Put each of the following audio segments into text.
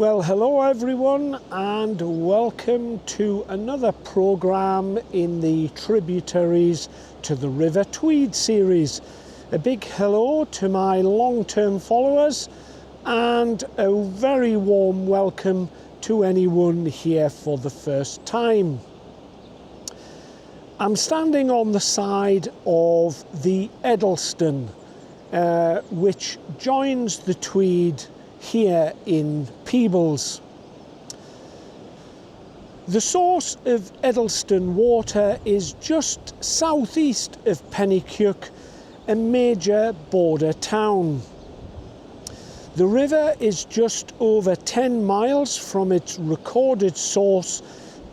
Well, hello everyone and welcome to another programme in the Tributaries to the River Tweed series. A big hello to my long-term followers and a very warm welcome to anyone here for the first time. I'm standing on the side of the Edleston, which joins the Tweed here in Peebles. The source of Eddleston water is just southeast of Penicuik, a major border town. The river is just over 10 miles from its recorded source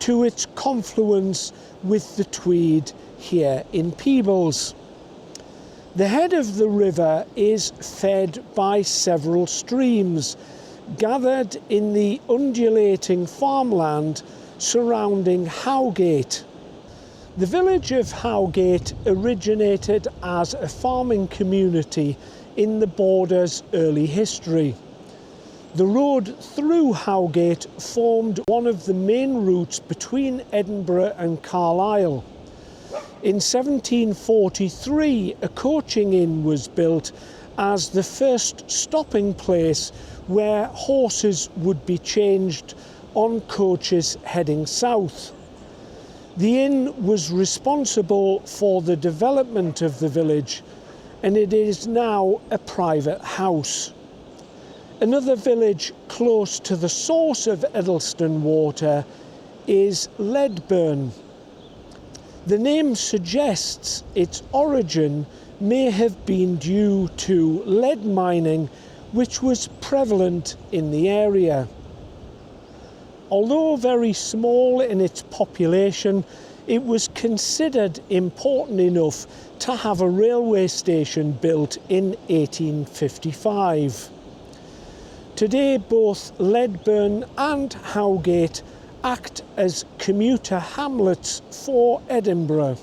to its confluence with the Tweed here in Peebles. The head of the river is fed by several streams gathered in the undulating farmland surrounding Howgate. The village of Howgate originated as a farming community in the border's early history. The road through Howgate formed one of the main routes between Edinburgh and Carlisle. In 1743, a coaching inn was built as the first stopping place where horses would be changed on coaches heading south. The inn was responsible for the development of the village, and it is now a private house. Another village close to the source of Eddleston water is Ledburn. The name suggests its origin may have been due to lead mining, which was prevalent in the area. Although very small in its population, it was considered important enough to have a railway station built in 1855. Today, both Ledburn and Howgate act as commuter hamlets for Edinburgh.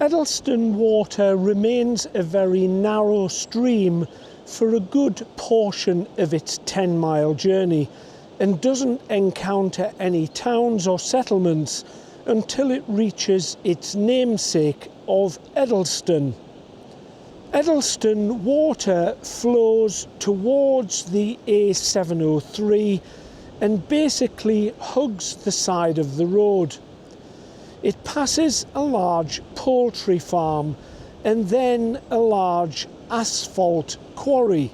Edleston water remains a very narrow stream for a good portion of its 10-mile journey and doesn't encounter any towns or settlements until it reaches its namesake of Edleston. Edleston water flows towards the A703 and basically hugs the side of the road. It passes a large poultry farm and then a large asphalt quarry.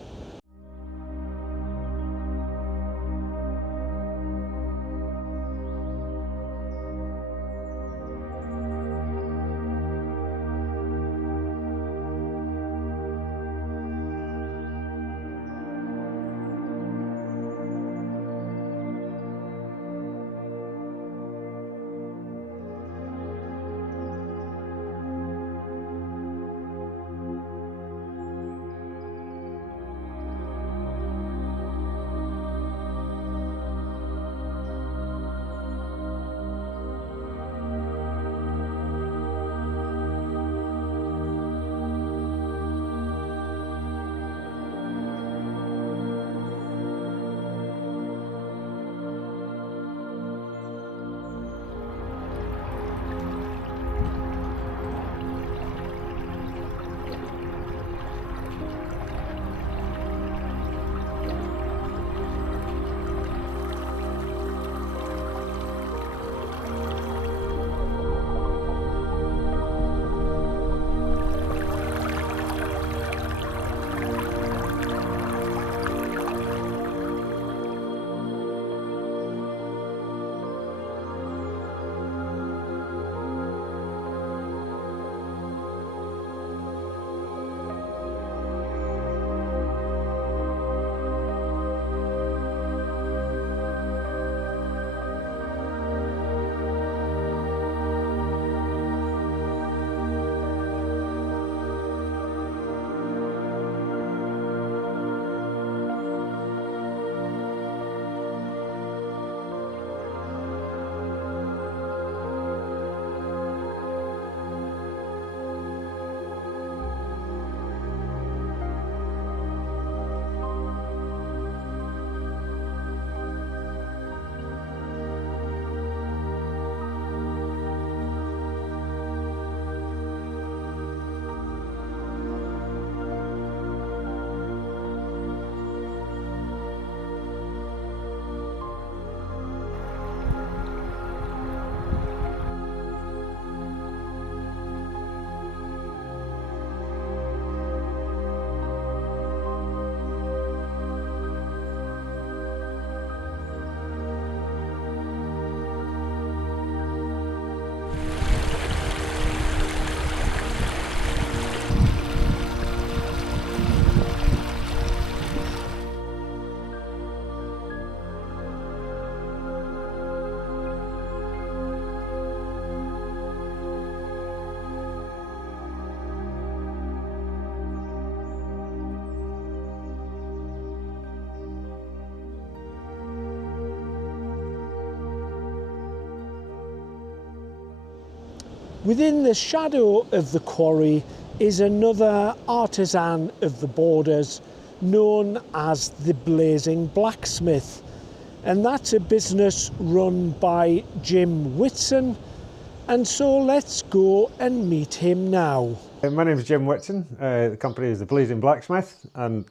Within the shadow of the quarry is another artisan of the borders known as the Blazing Blacksmith, and that's a business run by Jim Whitson, and so let's go and meet him now. My name is Jim Whitson. The company is the Blazing Blacksmith, and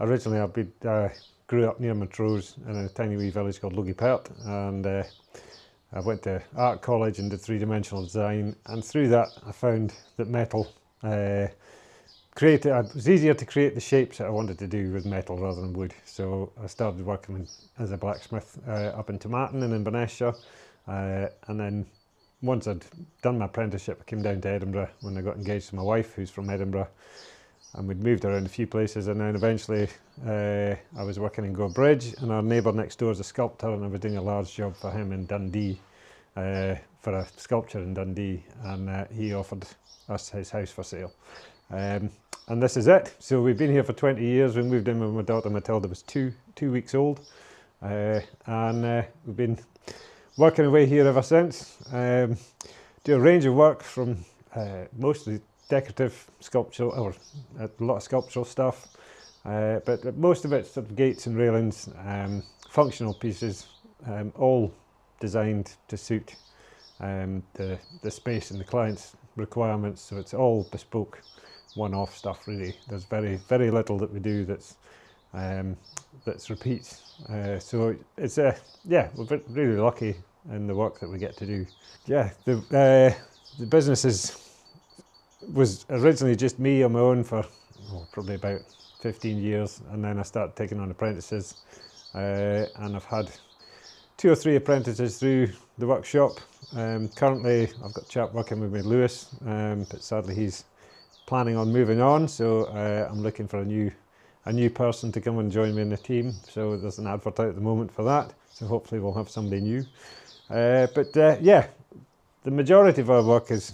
originally I grew up near Montrose in a tiny wee village called Logiepert, and I went to art college and did three-dimensional design, and through that I found that metal it was easier to create the shapes that I wanted to do with metal rather than wood. So I started working as a blacksmith up in Tomatin and in Inverness, and then once I'd done my apprenticeship, I came down to Edinburgh when I got engaged to my wife, who's from Edinburgh, and we'd moved around a few places, and then eventually I was working in Gore Bridge, and our neighbour next door is a sculptor, and I was doing a large job for him in Dundee, for a sculpture in Dundee, and he offered us his house for sale. And this is it. So we've been here for 20 years. We moved in when my daughter Matilda was two weeks old, and we've been working away here ever since. Do a range of work from mostly decorative sculpture, or a lot of sculptural stuff, but most of it's sort of gates and railings, functional pieces, all designed to suit the space and the client's requirements. So it's all bespoke, one-off stuff really. There's very little that we do that's repeats. So it's yeah, we're really lucky in the work that we get to do. Yeah, the business was originally just me on my own for probably about 15 years, and then I started taking on apprentices, and I've had 2 or 3 apprentices through the workshop. Currently I've got a chap working with me, Lewis, but sadly he's planning on moving on, so I'm looking for a new person to come and join me in the team. So there's an advert out at the moment for that, so hopefully we'll have somebody new. Yeah, the majority of our work is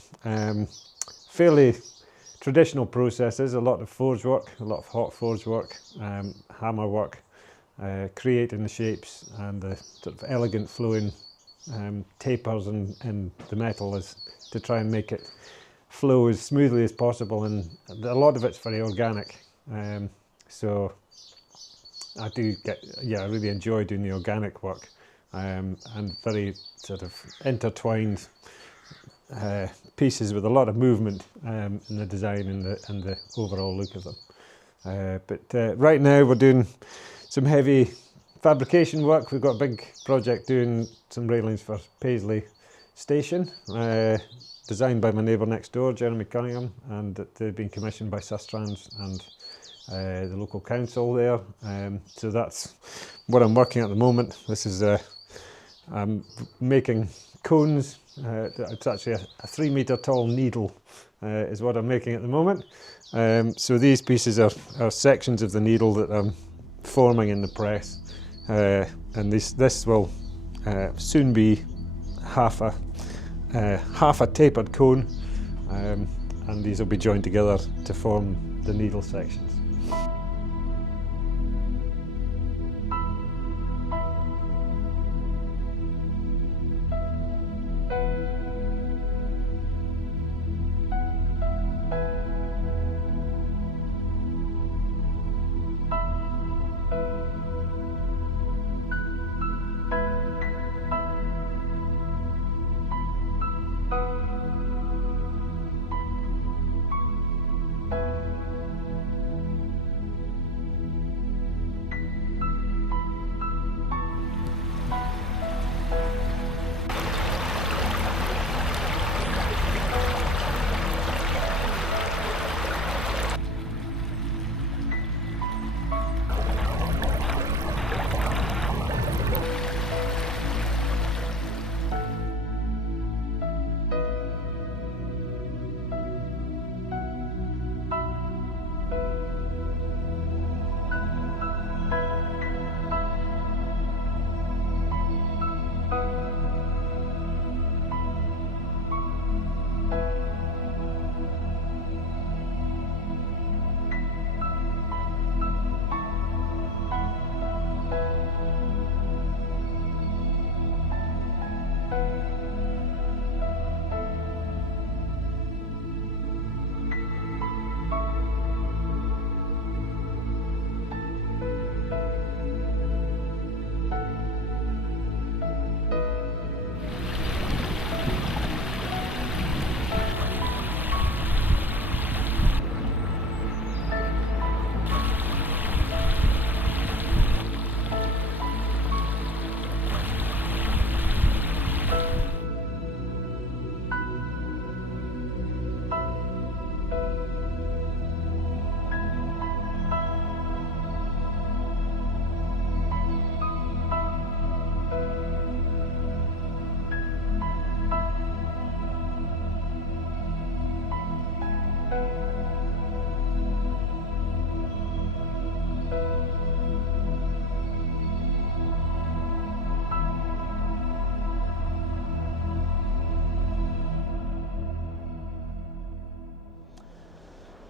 fairly traditional processes, a lot of forge work, a lot of hot forge work, hammer work, creating the shapes and the sort of elegant flowing tapers in the metal is to try and make it flow as smoothly as possible, and a lot of it's very organic. So I really enjoy doing the organic work, and very sort of intertwined pieces with a lot of movement in the design and the overall look of them. But right now we're doing some heavy fabrication work. We've got a big project doing some railings for Paisley Station, designed by my neighbour next door, Jeremy Cunningham, and they've been commissioned by Sustrans and the local council there. So that's what I'm working at the moment. This is I'm making cones. It's actually a 3 metre tall needle is what I'm making at the moment. So these pieces are sections of the needle that I'm forming in the press, and this will soon be half a tapered cone, and these will be joined together to form the needle sections.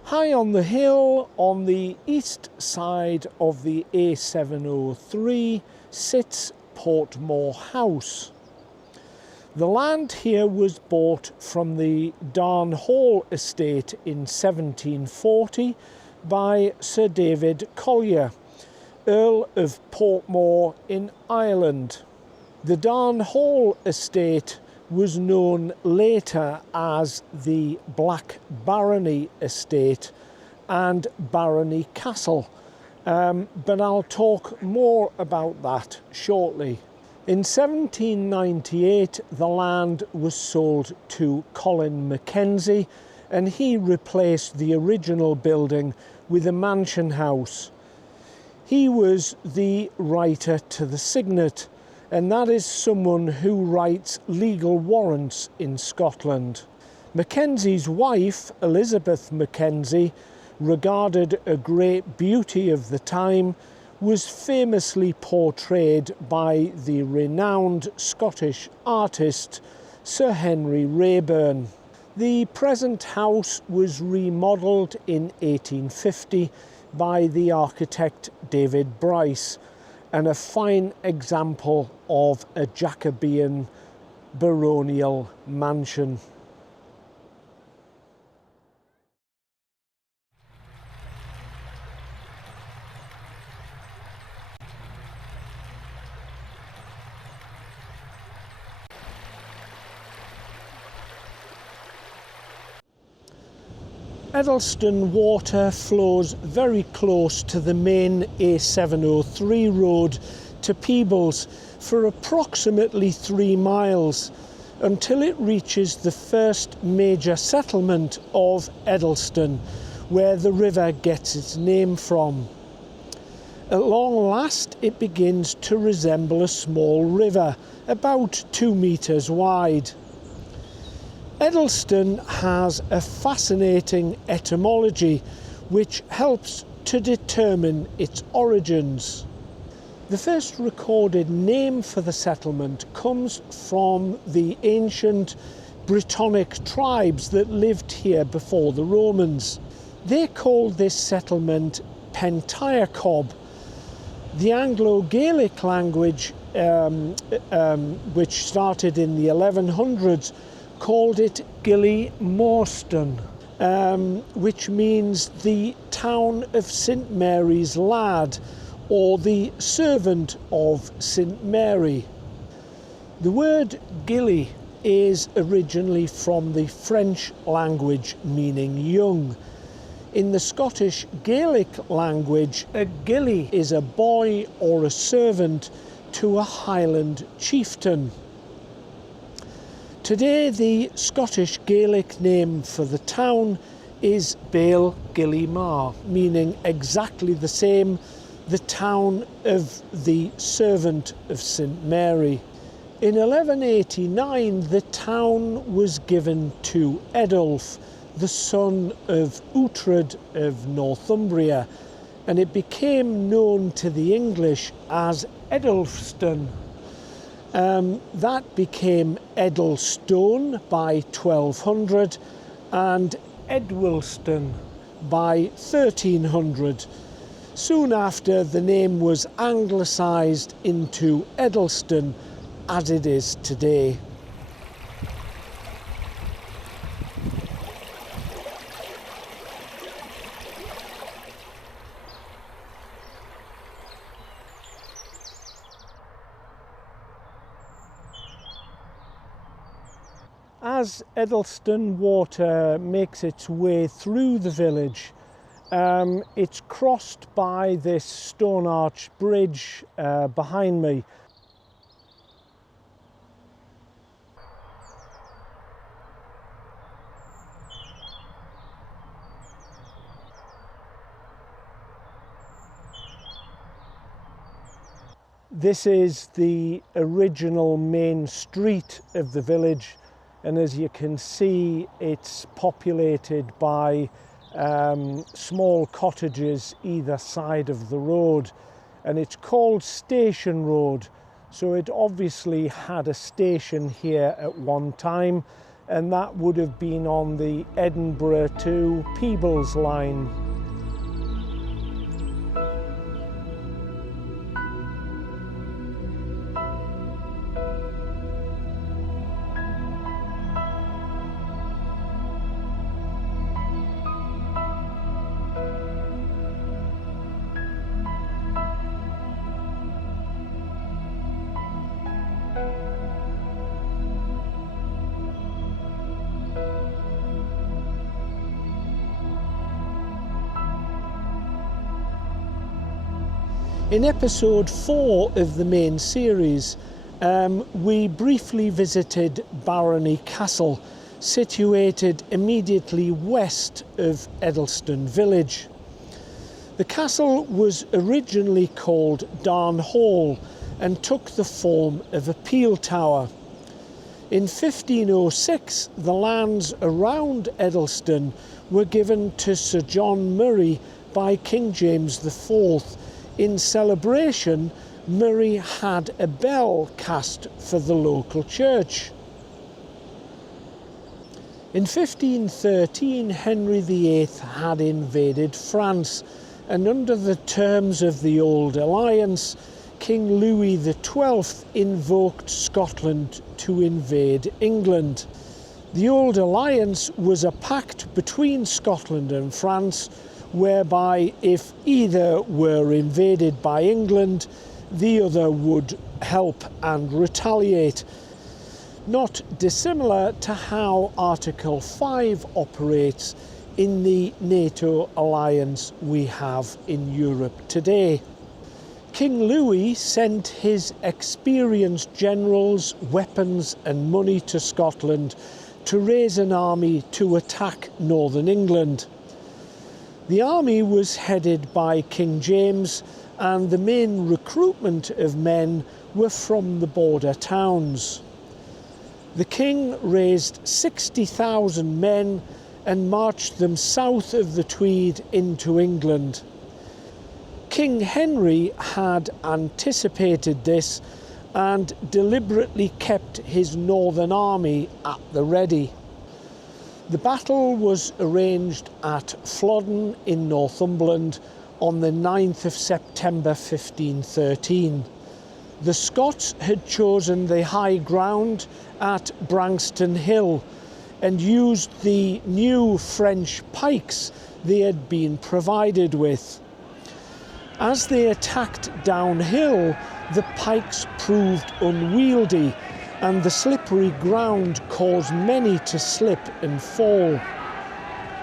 High on the hill on the east side of the A703 sits Portmore House. The land here was bought from the Darn Hall estate in 1740 by Sir David Collier, Earl of Portmore in Ireland. The Darn Hall estate was known later as the Black Barony estate and Barony Castle, but I'll talk more about that shortly. In 1798 the land was sold to Colin Mackenzie, and he replaced the original building with a mansion house. He was the writer to the signet, and that is someone who writes legal warrants in Scotland. Mackenzie's wife, Elizabeth Mackenzie, regarded a great beauty of the time, was famously portrayed by the renowned Scottish artist Sir Henry Raeburn. The present house was remodelled in 1850 by the architect David Bryce, and a fine example of a Jacobean baronial mansion. Eddleston water flows very close to the main A703 road to Peebles for approximately 3 miles until it reaches the first major settlement of Eddleston, where the river gets its name from. At long last it begins to resemble a small river, about 2 metres wide. Edleston has a fascinating etymology which helps to determine its origins. The first recorded name for the settlement comes from the ancient Brittonic tribes that lived here before the Romans. They called this settlement Pentayacob. The Anglo-Gaelic language, which started in the 1100s, called it Gilly Morston, which means the town of St Mary's Lad, or the servant of St Mary. The word Gilly is originally from the French language meaning young. In the Scottish Gaelic language, a gilly is a boy or a servant to a Highland chieftain. Today the Scottish Gaelic name for the town is Bale Gilly-Mar, meaning exactly the same, the town of the servant of St Mary. In 1189 the town was given to Eddulf, the son of Uhtred of Northumbria, and it became known to the English as Eddleston. That became Edlestone by 1200 and Edleston by 1300. Soon after, the name was anglicised into Edleston, as it is today. As Edleston water makes its way through the village, it's crossed by this stone arch bridge behind me. This is the original main street of the village, and as you can see, it's populated by small cottages either side of the road, and it's called Station Road, so it obviously had a station here at one time, and that would have been on the Edinburgh to Peebles line. In episode 4 of the main series, we briefly visited Barony Castle, situated immediately west of Eddleston village. The castle was originally called Darn Hall and took the form of a peel tower. In 1506, the lands around Edleston were given to Sir John Murray by King James IV. In celebration, Murray had a bell cast for the local church. In 1513, Henry VIII had invaded France, and under the terms of the Old Alliance, King Louis XII invoked Scotland to invade England. The Old Alliance was a pact between Scotland and France, whereby if either were invaded by England, the other would help and retaliate. Not dissimilar to how Article 5 operates in the NATO alliance we have in Europe today. King Louis sent his experienced generals, weapons and money to Scotland to raise an army to attack northern England. The army was headed by King James, and the main recruitment of men were from the border towns. The king raised 60,000 men and marched them south of the Tweed into England. King Henry had anticipated this and deliberately kept his northern army at the ready. The battle was arranged at Flodden in Northumberland on the 9th of September 1513. The Scots had chosen the high ground at Branxton Hill and used the new French pikes they had been provided with. As they attacked downhill, the pikes proved unwieldy, and the slippery ground caused many to slip and fall.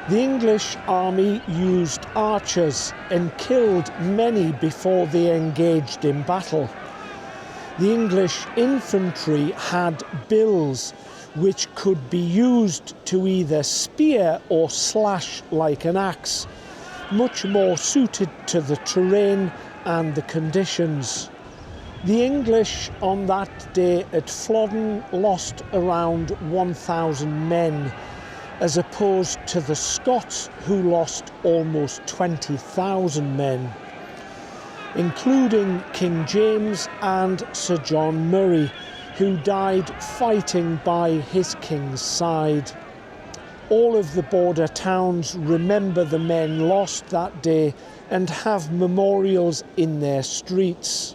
The English army used archers and killed many before they engaged in battle. The English infantry had bills which could be used to either spear or slash like an axe, much more suited to the terrain and the conditions. The English on that day at Flodden lost around 1,000 men, as opposed to the Scots who lost almost 20,000 men, including King James and Sir John Murray, who died fighting by his king's side. All of the border towns remember the men lost that day and have memorials in their streets.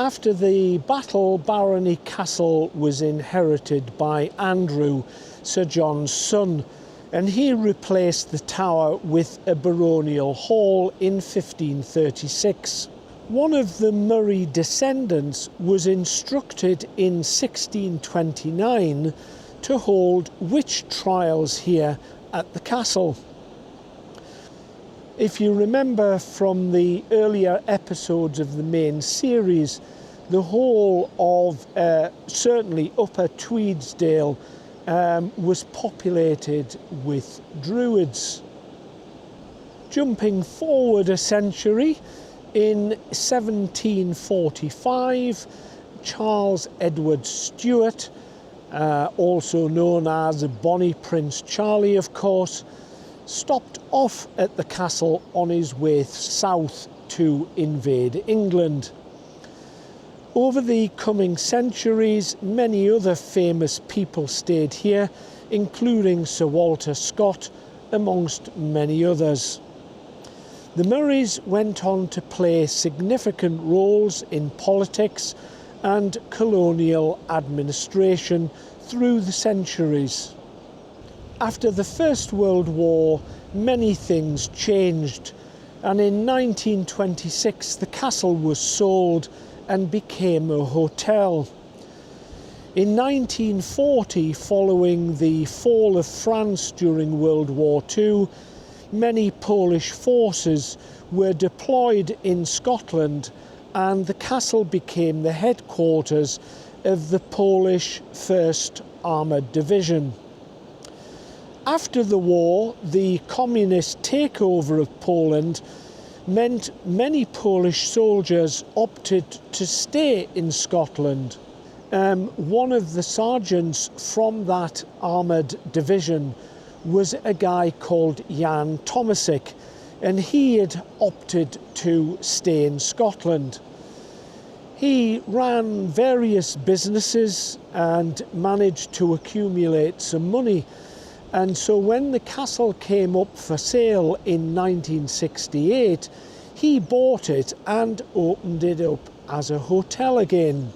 After the battle, Barony Castle was inherited by Andrew, Sir John's son, and he replaced the tower with a baronial hall in 1536. One of the Murray descendants was instructed in 1629 to hold witch trials here at the castle. If you remember from the earlier episodes of the main series, the whole of certainly Upper Tweedsdale was populated with Druids. Jumping forward a century, in 1745, Charles Edward Stuart, also known as Bonnie Prince Charlie of course, stopped off at the castle on his way south to invade England. Over the coming centuries, many other famous people stayed here, including Sir Walter Scott, amongst many others. The Murrays went on to play significant roles in politics and colonial administration through the centuries. After the First World War, many things changed, and in 1926 the castle was sold and became a hotel. In 1940, following the fall of France during World War II, many Polish forces were deployed in Scotland, and the castle became the headquarters of the Polish 1st Armoured Division. After the war, the communist takeover of Poland meant many Polish soldiers opted to stay in Scotland. One of the sergeants from that armoured division was a guy called Jan Tomasic, and he had opted to stay in Scotland. He ran various businesses and managed to accumulate some money, and so when the castle came up for sale in 1968, he bought it and opened it up as a hotel again.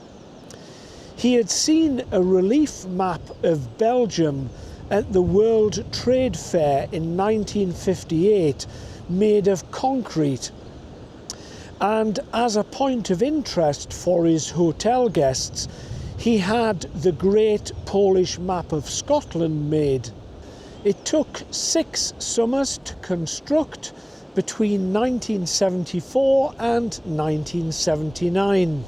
He had seen a relief map of Belgium at the World Trade Fair in 1958 made of concrete, and as a point of interest for his hotel guests, he had the Great Polish Map of Scotland made. It took 6 summers to construct between 1974 and 1979.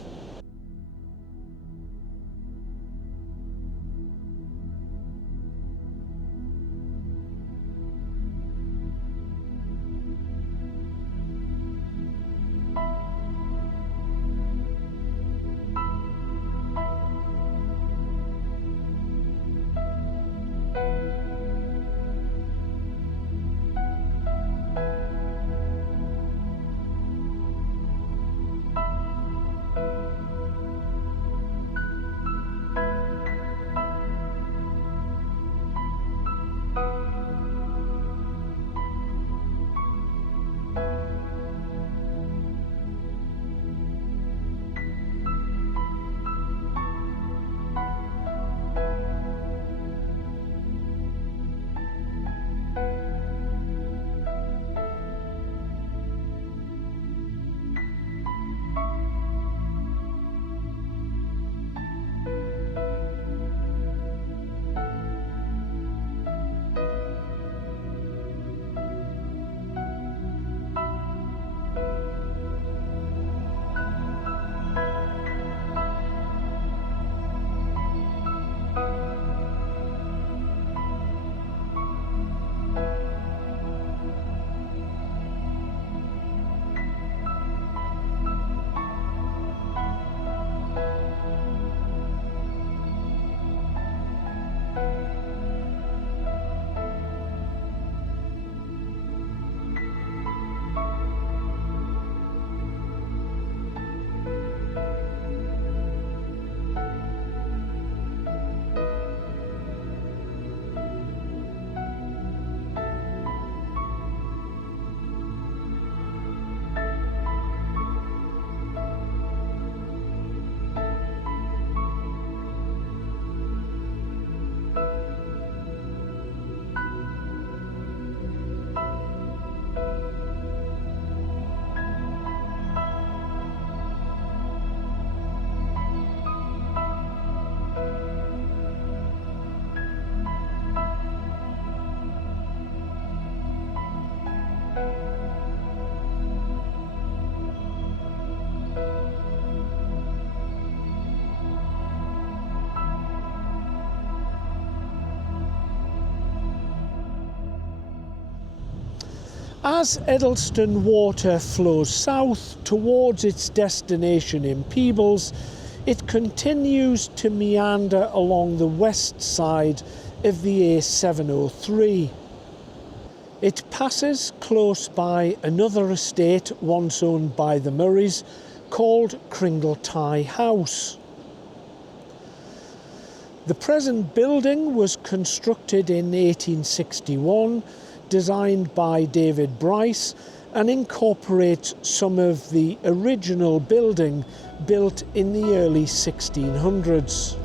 As Eddleston water flows south towards its destination in Peebles, it continues to meander along the west side of the A703. It passes close by another estate once owned by the Murrays called Cringletie House. The present building was constructed in 1861, designed by David Bryce, and incorporates some of the original building built in the early 1600s.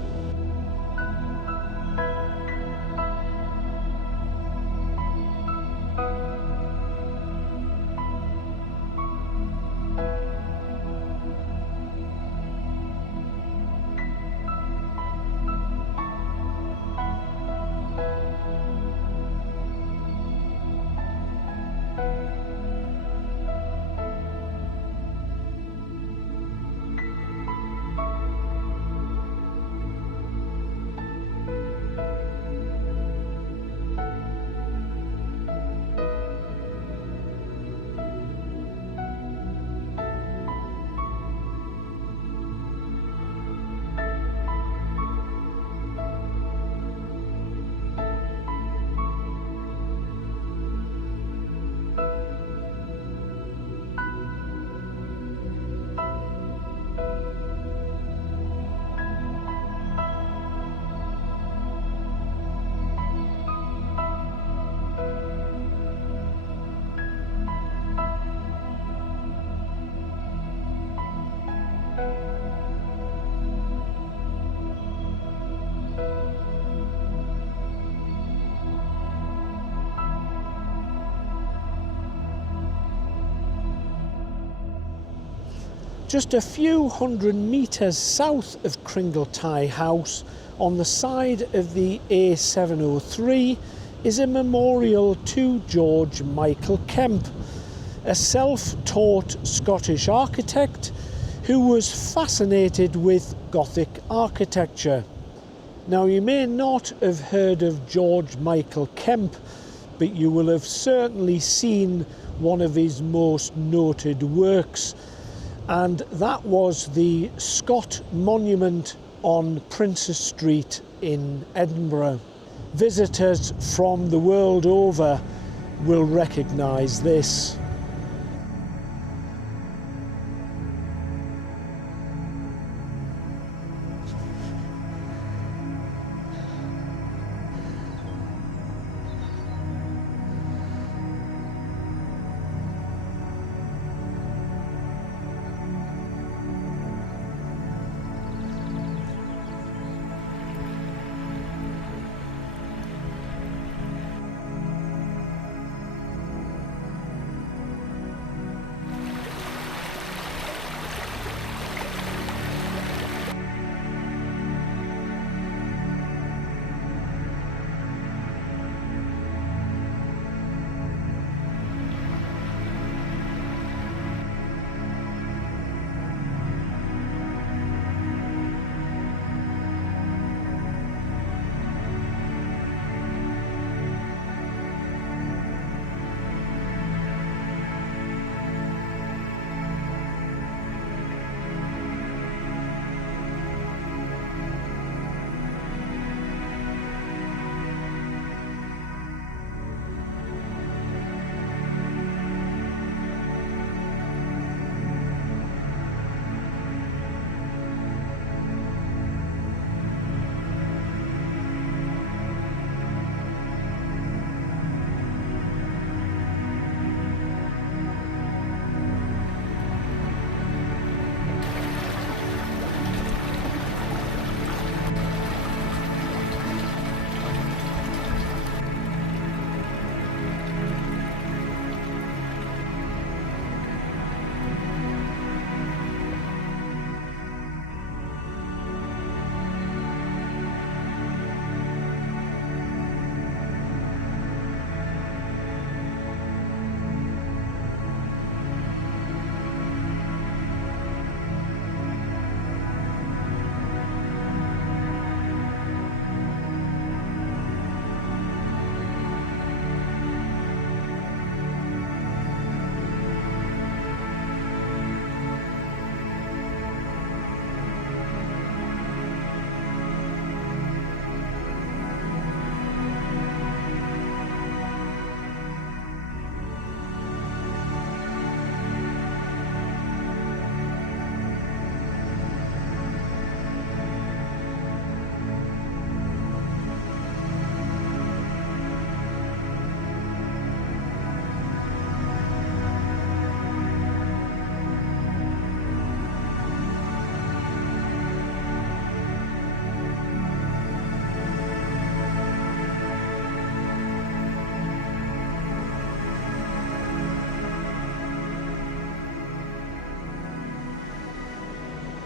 Just a few hundred metres south of Cringletie House, on the side of the A703, is a memorial to George Michael Kemp, a self-taught Scottish architect who was fascinated with Gothic architecture. Now, you may not have heard of George Michael Kemp, but you will have certainly seen one of his most noted works, and that was the Scott Monument on Princes Street in Edinburgh. Visitors from the world over will recognise this.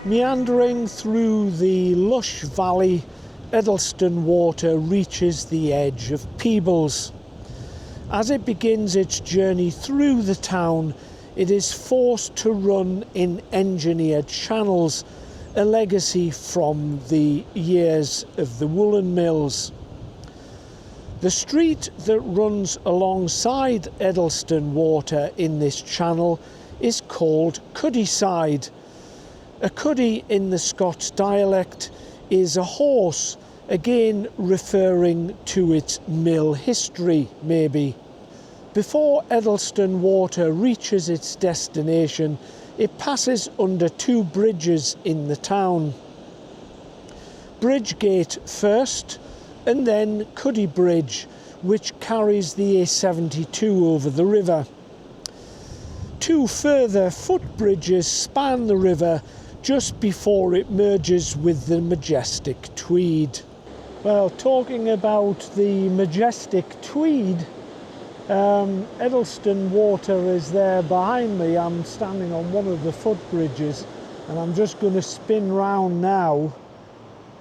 Meandering through the lush valley, Eddleston water reaches the edge of Peebles. As it begins its journey through the town, it is forced to run in engineered channels, a legacy from the years of the woolen mills. The street that runs alongside Eddleston water in this channel is called Cuddyside. A cuddy in the Scots dialect is a horse, again referring to its mill history, maybe. Before Eddleston water reaches its destination, it passes under two bridges in the town. Bridgegate first, and then Cuddy Bridge, which carries the A72 over the river. Two further footbridges span the river just before it merges with the majestic Tweed. Well, talking about the majestic Tweed, Eddleston water is there behind me. I'm standing on one of the footbridges and I'm just going to spin round now,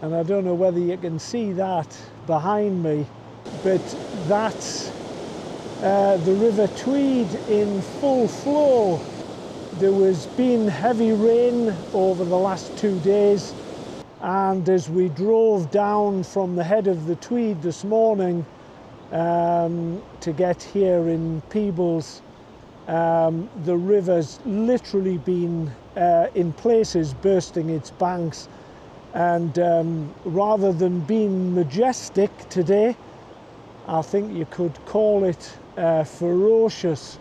and I don't know whether you can see that behind me, but that's the River Tweed in full flow. There has been heavy rain over the last 2 days, and as we drove down from the head of the Tweed this morning to get here in Peebles, the river's literally been in places bursting its banks, and rather than being majestic today, I think you could call it ferocious.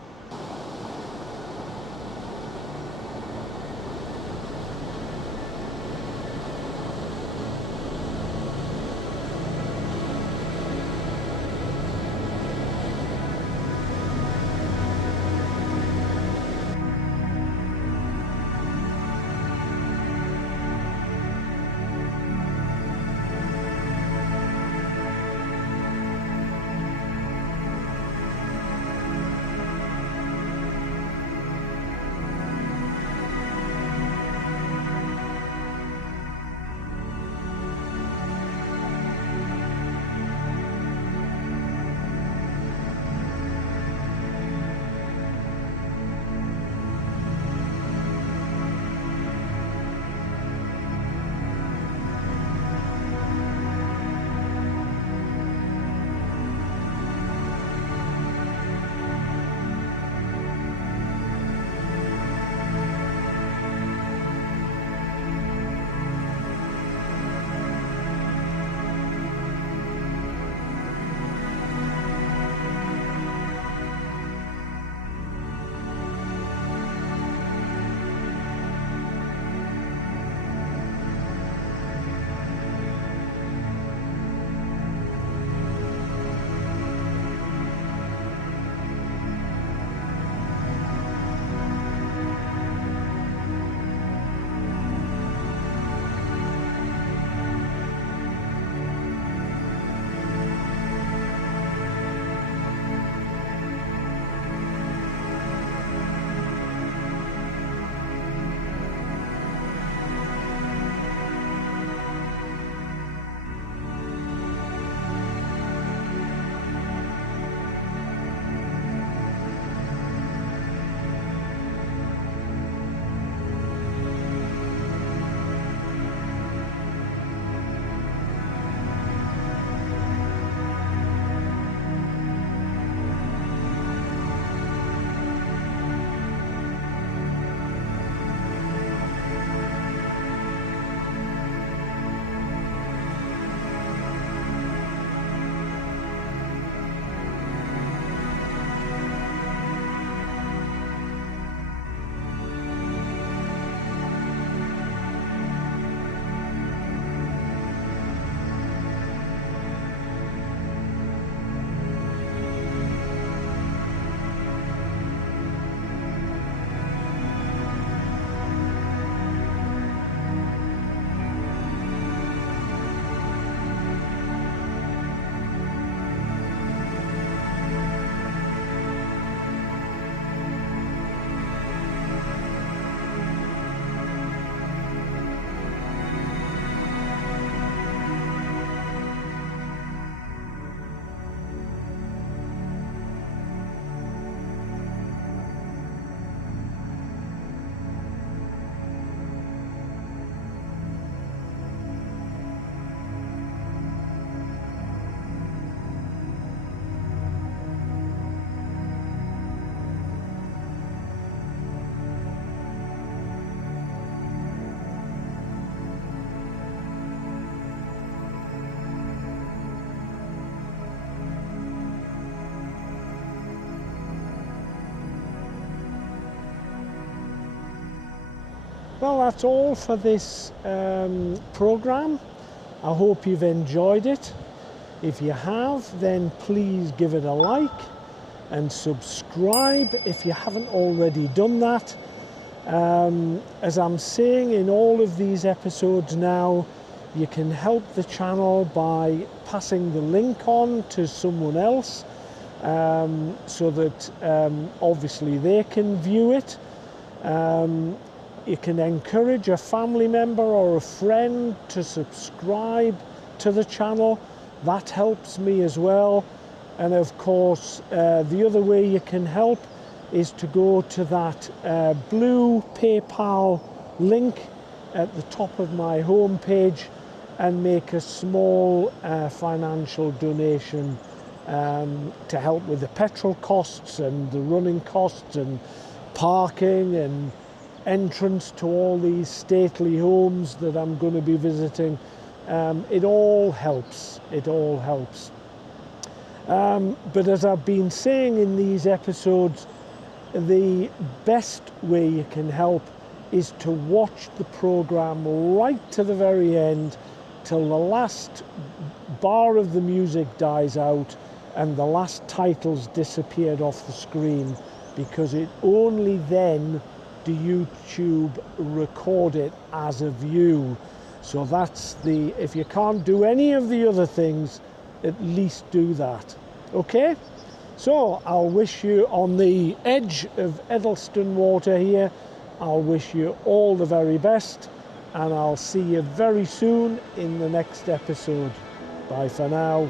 well, that's all for this program. I hope you've enjoyed it. If you have, then please give it a like and subscribe if you haven't already done that. As I'm saying in all of these episodes now, you can help the channel by passing the link on to someone else, so that obviously they can view it. You can encourage a family member or a friend to subscribe to the channel. That helps me as well. And of course, the other way you can help is to go to that blue PayPal link at the top of my homepage and make a small financial donation to help with the petrol costs and the running costs and parking and entrance to all these stately homes that I'm going to be visiting. It all helps. It all helps. But as I've been saying in these episodes, the best way you can help is to watch the program right to the very end, till the last bar of the music dies out and the last titles disappeared off the screen, because it only then do YouTube record it as a view. So that's if you can't do any of the other things, at least do that. Okay? So I'll wish you, on the edge of Eddleston water here, I'll wish you all the very best, and I'll see you very soon in the next episode. Bye for now.